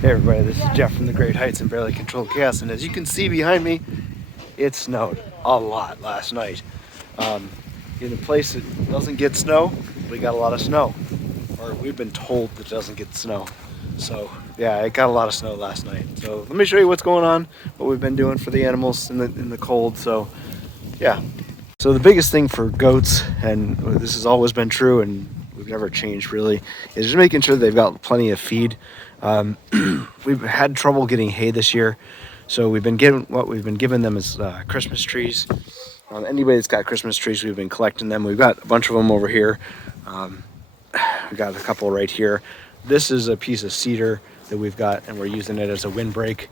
Hey everybody, this is Jeff from the Great Heights and Barely Controlled Chaos, and as you can see behind me, it snowed a lot last night. In a place that doesn't get snow, we got a lot of snow, or we've been told that it doesn't get snow. So yeah, it got a lot of snow last night. So let me show you what's going on, what we've been doing for the animals in the cold. So yeah, so the biggest thing for goats, and this has always been true and we've never changed really, is just making sure they've got plenty of feed. We've had trouble getting hay this year, so we've been giving them is Christmas trees. Anybody that's got Christmas trees, we've been collecting them. We've got a bunch of them over here. We've got a couple right here. This is a piece of cedar that we've got, and we're using it as a windbreak.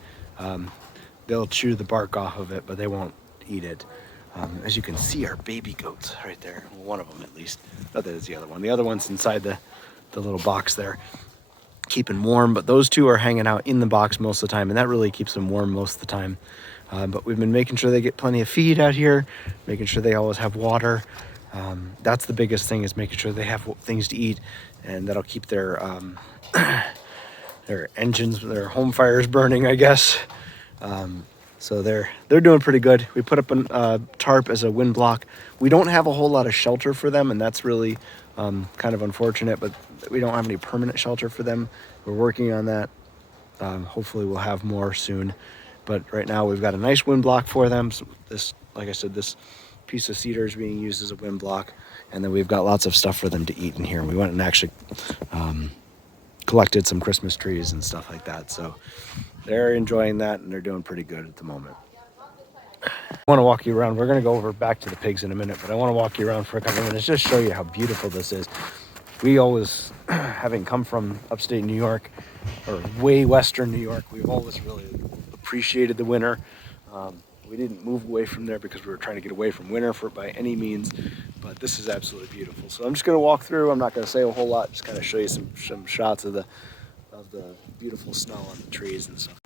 They'll chew the bark off of it, but they won't eat it. As you can see, our baby goats right there. Well, one of them at least. Oh, there's the other one. The other one's inside the little box there, keeping warm. But those two are hanging out in the box most of the time, and that really keeps them warm most of the time. But we've been making sure they get plenty of feed out here, making sure they always have water. That's the biggest thing, is making sure they have things to eat, and that'll keep their engines, their home fires burning, I guess. So they're doing pretty good. We put up a tarp as a wind block. We don't have a whole lot of shelter for them, and that's really kind of unfortunate, but we don't have any permanent shelter for them. We're working on that. Hopefully we'll have more soon. But right now we've got a nice wind block for them. So this, like I said, this piece of cedar is being used as a wind block. And then we've got lots of stuff for them to eat in here. We went and actually collected some Christmas trees and stuff like that. So they're enjoying that, and they're doing pretty good at the moment. I want to walk you around. We're going to go over back to the pigs in a minute, but I want to walk you around for a couple minutes, just show you how beautiful this is. We always, having come from upstate New York, or way western New York, we've always really appreciated the winter. We didn't move away from there because we were trying to get away from winter by any means, but this is absolutely beautiful. So I'm just going to walk through. I'm not going to say a whole lot, just kind of show you some shots of the beautiful snow on the trees and stuff.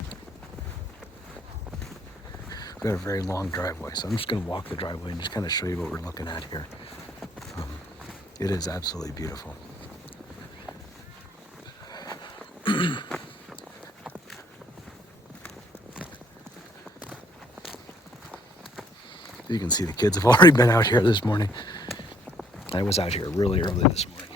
We've got a very long driveway, so I'm just going to walk the driveway and just kind of show you what we're looking at here. It is absolutely beautiful. You can see the kids have already been out here this morning. I was out here really early this morning.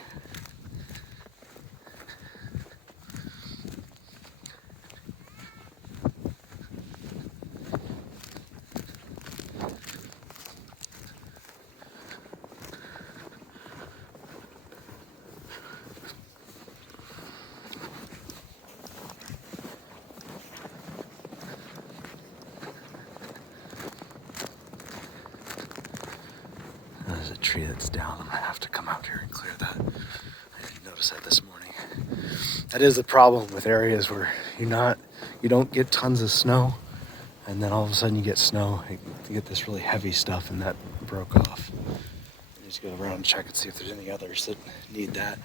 There's a tree that's down. I'm gonna have to come out here and clear that. I didn't notice that this morning. That is the problem with areas where you don't get tons of snow, and then all of a sudden you get snow. You get this really heavy stuff, and that broke off. I just go around and check and see if there's any others that need that.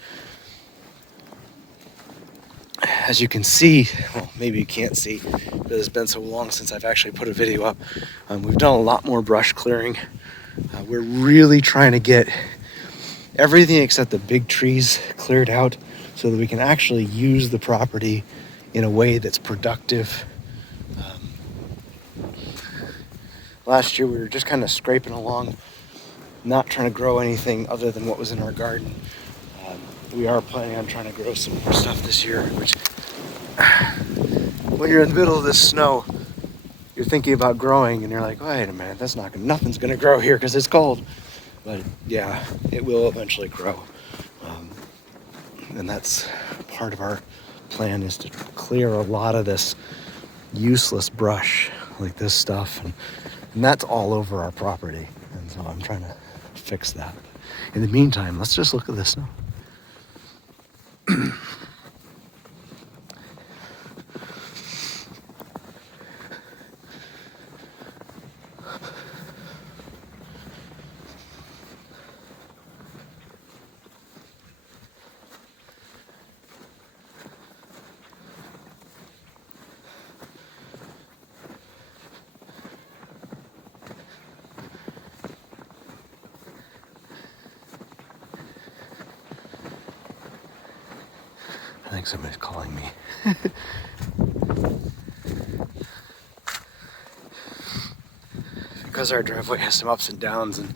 As you can see, well, maybe you can't see because it's been so long since I've actually put a video up. We've done a lot more brush clearing. We're really trying to get everything except the big trees cleared out so that we can actually use the property in a way that's productive. Last year we were just kind of scraping along, not trying to grow anything other than what was in our garden. We are planning on trying to grow some more stuff this year, which when you're in the middle of this snow, you're thinking about growing and you're like, wait a minute, nothing's gonna grow here because it's cold. But yeah, it will eventually grow. And that's part of our plan, is to clear a lot of this useless brush, like this stuff. And that's all over our property. And so I'm trying to fix that. In the meantime, let's just look at this snow. I think somebody's calling me. because our driveway has some ups and downs and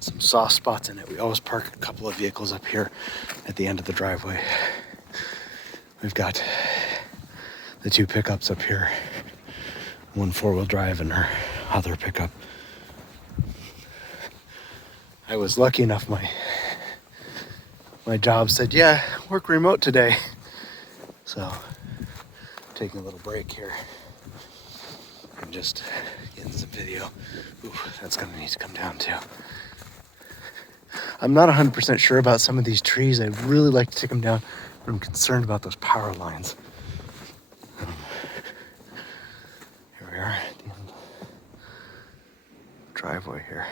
some soft spots in it, we always park a couple of vehicles up here at the end of the driveway. We've got the 2 pickups up here, one 4-wheel drive and our other pickup. I was lucky enough, my job said, yeah, work remote today. So, taking a little break here and just getting some video. Ooh, that's gonna need to come down too. I'm not 100% sure about some of these trees. I'd really like to take them down, but I'm concerned about those power lines. Here we are at the end of the driveway here.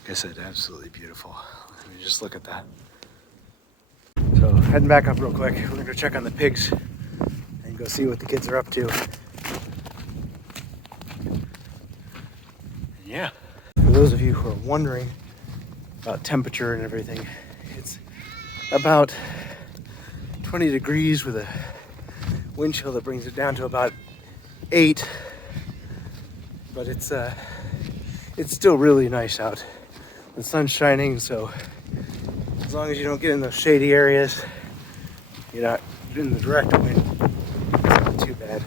Like I said, absolutely beautiful. Let me just look at that. So heading back up real quick. We're gonna go check on the pigs and go see what the kids are up to. And yeah. For those of you who are wondering about temperature and everything, it's about 20 degrees with a wind chill that brings it down to about 8. But it's still really nice out. The sun's shining, so as long as you don't get in those shady areas, you're not in the direct wind, it's not too bad.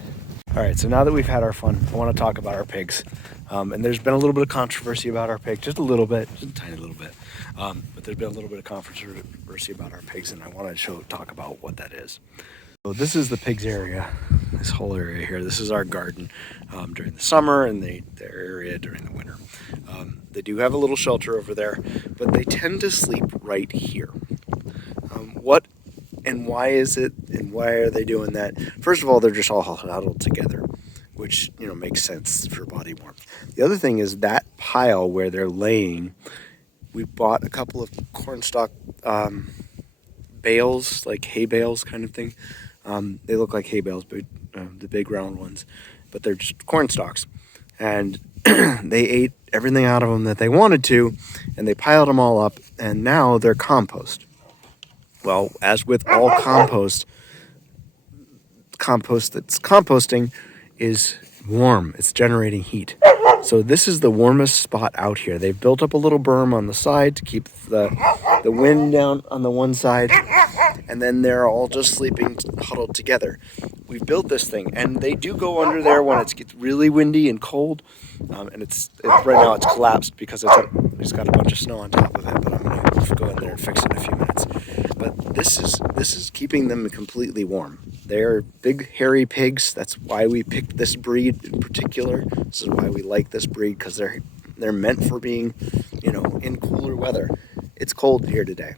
All right, so now that we've had our fun, I want to talk about our pigs. And there's been a little bit of controversy about our pigs, just a little bit, just a tiny little bit. But there's been a little bit of controversy about our pigs, and I want to talk about what that is. So this is the pigs area, this whole area here. This is our garden during the summer and their area during the winter. They do have a little shelter over there, but they tend to sleep right here. What and why is it, and why are they doing that? First of all, they're just all huddled together, which, you know, makes sense for body warmth. The other thing is that pile where they're laying, we bought a couple of cornstalk bales, like hay bales kind of thing. They look like hay bales, but the big round ones, but they're just corn stalks. And they ate everything out of them that they wanted to, and they piled them all up, and now they're compost. Well, as with all compost that's composting is warm. It's generating heat. So this is the warmest spot out here. They've built up a little berm on the side to keep the wind down on the one side, and then they're all just sleeping huddled together. We've built this thing, and they do go under there when it gets really windy and cold, and it's right now it's collapsed because it's got a bunch of snow on top of it, but I'm going to go in there and fix it in a few minutes. But this is keeping them completely warm. They're big, hairy pigs. That's why we picked this breed in particular. This is why we like this breed, because they're meant for being, you know, in cooler weather. It's cold here today,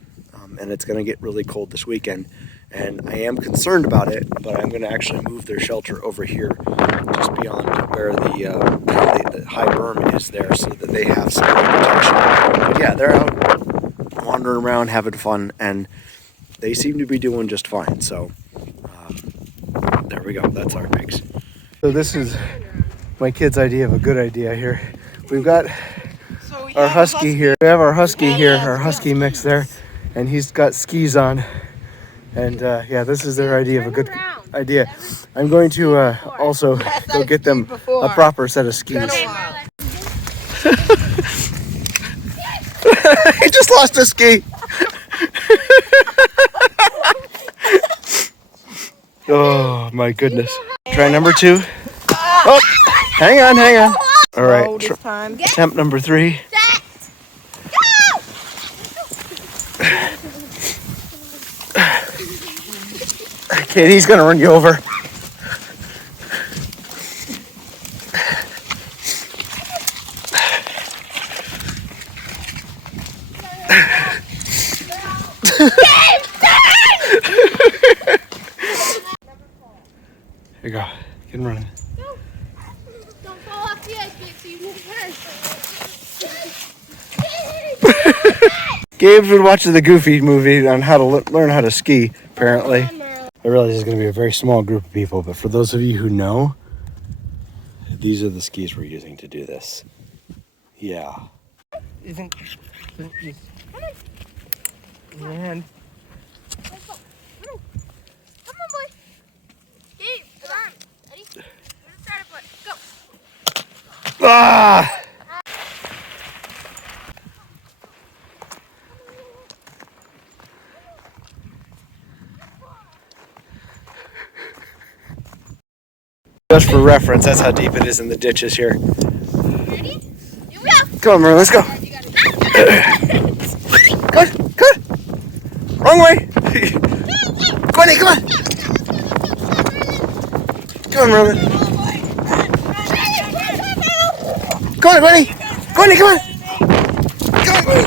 and it's going to get really cold this weekend. And I am concerned about it, but I'm going to actually move their shelter over here, just beyond where the high berm is there, so that they have some protection. But yeah, they're out wandering around having fun, and they seem to be doing just fine. So there we go. That's our pigs. So this is my kid's idea of a good idea here. We've got our husky here. We have our husky here, our husky mix there, and he's got skis on. And yeah, this is their idea of a good idea. I'm going to also go get them a proper set of skis. He just lost a ski. Oh my goodness. Try number 2. Oh, hang on. All right, attempt number 3. Kid, he's gonna run you over. Here you go. Get him running. No. Don't fall off the edge, so you won't hurt. Gabe's been watching the Goofy movie on how to learn how to ski, apparently. I realize there's going to be a very small group of people, but for those of you who know, these are the skis we're using to do this. Yeah. And Come on, boy. Gabe, come on. Ready? Start it, boy. Ah! Just for reference, that's how deep it is in the ditches here. Ready? Here we go. Come on, Merlin, let's go. Come on, come on. Wrong way. Gwenny, come on. Come on, Merlin. Come on, Gwenny. Gwenny, come on. Come on, Gwenny.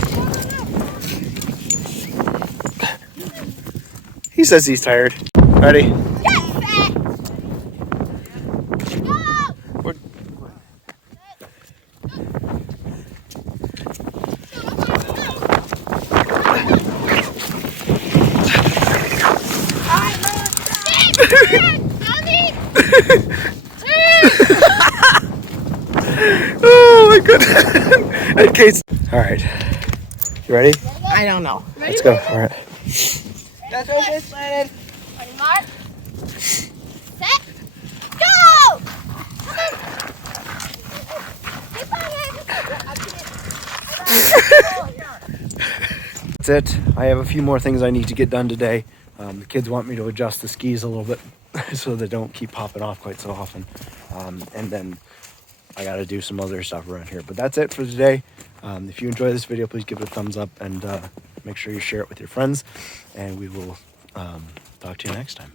He says he's tired. Ready? We're- Oh my goodness. And Kate's. All right. You ready? I don't know. Let's go. All right. That's what I planted. Ready, Mark? Set. Go! That's it. I have a few more things I need to get done today. The kids want me to adjust the skis a little bit so they don't keep popping off quite so often. And then I got to do some other stuff around here. But that's it for today. If you enjoy this video, please give it a thumbs up and make sure you share it with your friends. And we will talk to you next time.